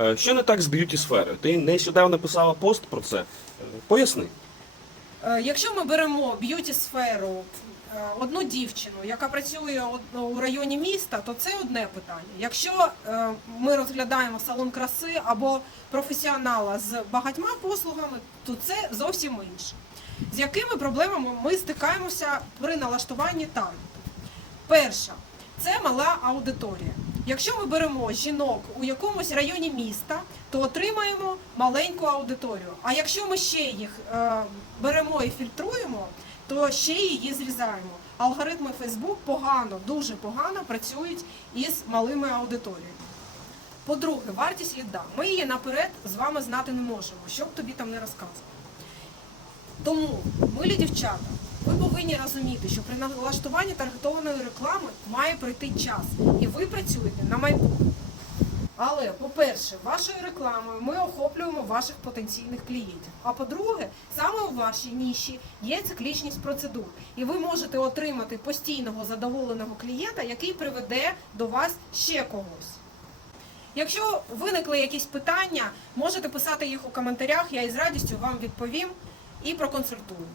Е, Що не так з б'юті сферою? Ти нещодавно писала пост про це. Поясни. Е, Якщо ми беремо б'юті сферу, е, одну дівчину, яка працює у районі міста, то це одне питання. Якщо ми розглядаємо салон краси або професіонала з багатьма послугами, то це зовсім інше. З якими проблемами ми стикаємося при налаштуванні таргету? Перша це мала аудиторія. Якщо ми беремо жінок у якомусь районі міста, то отримаємо маленьку аудиторію. А якщо ми ще їх е, беремо і фільтруємо, то ще її зрізаємо. Алгоритми Facebook погано, дуже погано працюють із малими аудиторіями. По-друге, вартість ліда. Ми її наперед з вами знати не можемо, що б тобі там не розказували. Тому, милі дівчата, ви повинні розуміти, що при налаштуванні таргетованої реклами має пройти час, і ви працюєте на майбутнє. Але, по-перше, вашою рекламою ми охоплюємо ваших потенційних клієнтів. А по-друге, саме у вашій ніші є циклічність процедур, і ви можете отримати постійного задоволеного клієнта, який приведе до вас ще когось. Якщо виникли якісь питання, можете писати їх у коментарях, я із радістю вам відповім і проконсультую.